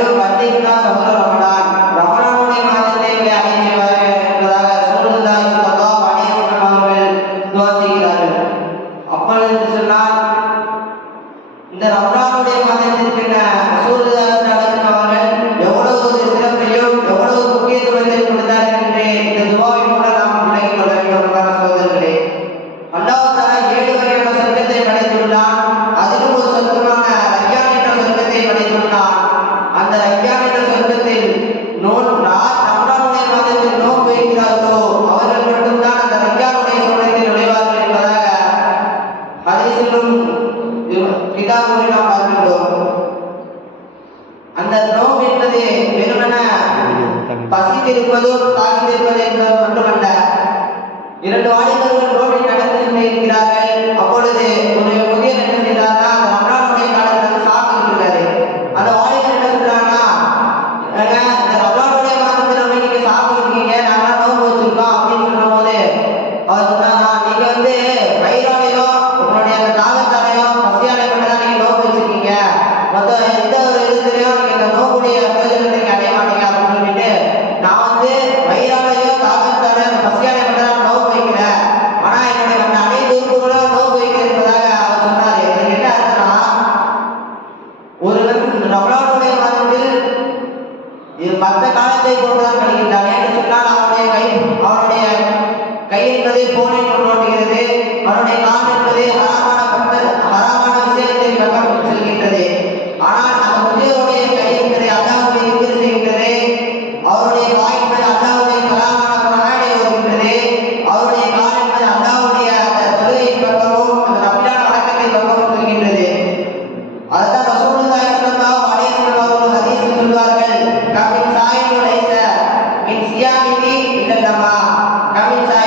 idle விடாமுறை நாம் பார்க்கின்றோம் அந்த நோவு என்பது வெறுமன பசித்திருப்பதோ தாக்கித்திருப்பது என்பது மட்டுமல்ல இரண்டு வாலிபர்கள் ரோட்டில் நடந்து இருக்கிறார்கள் அப்பொழுது ஒரு முதியவர் என்ன செய்தார்னா pinagama kami sa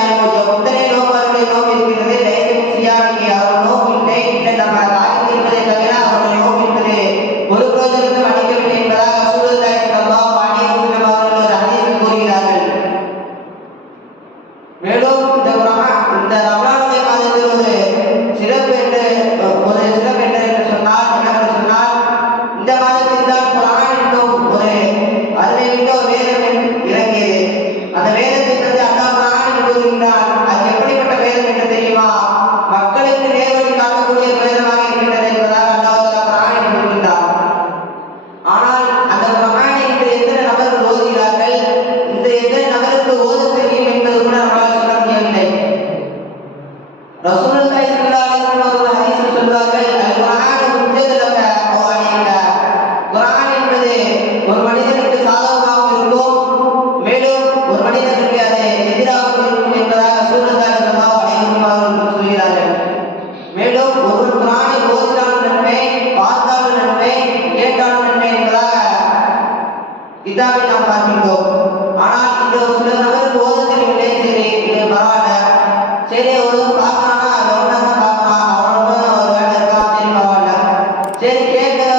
entrega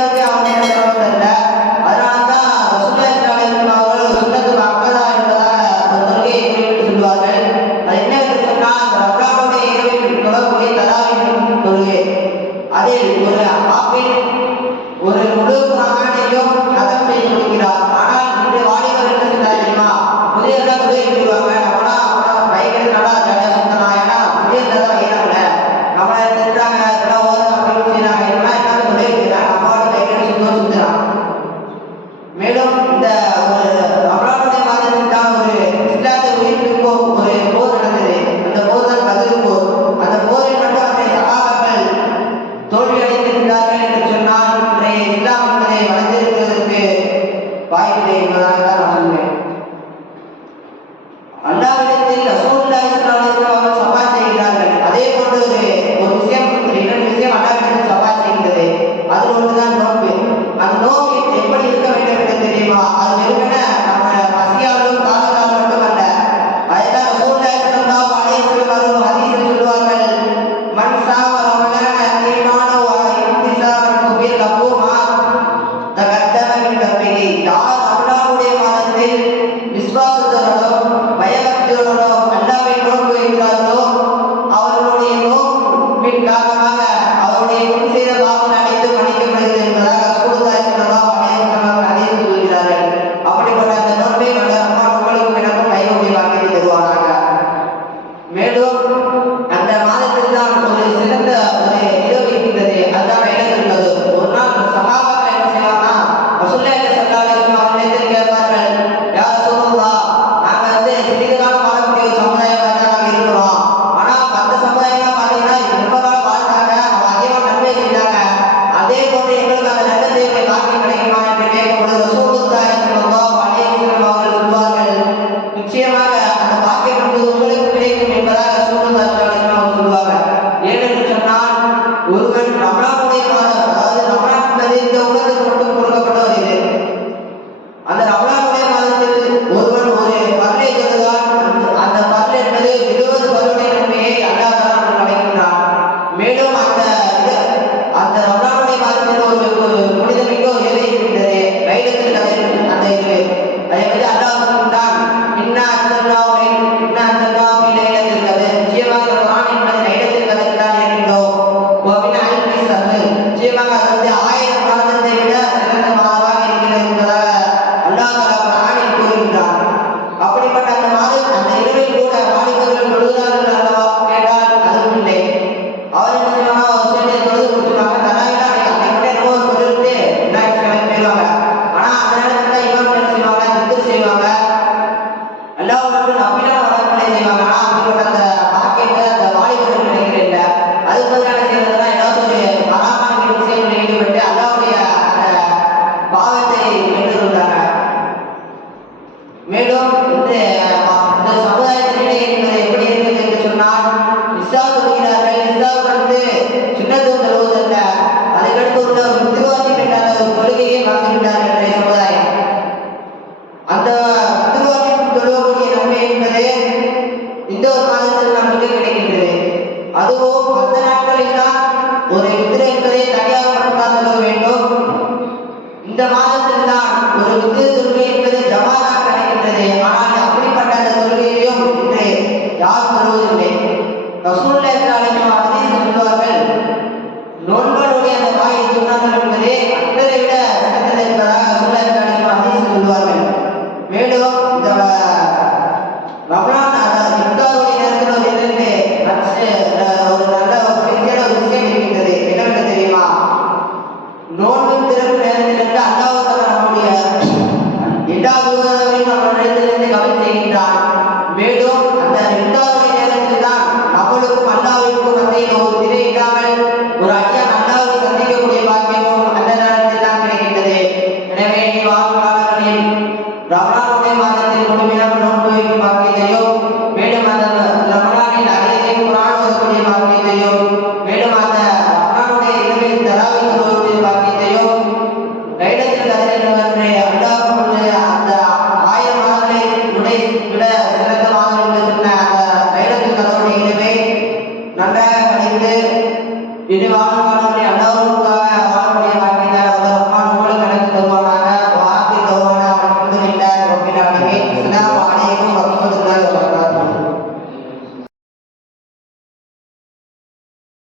Amen.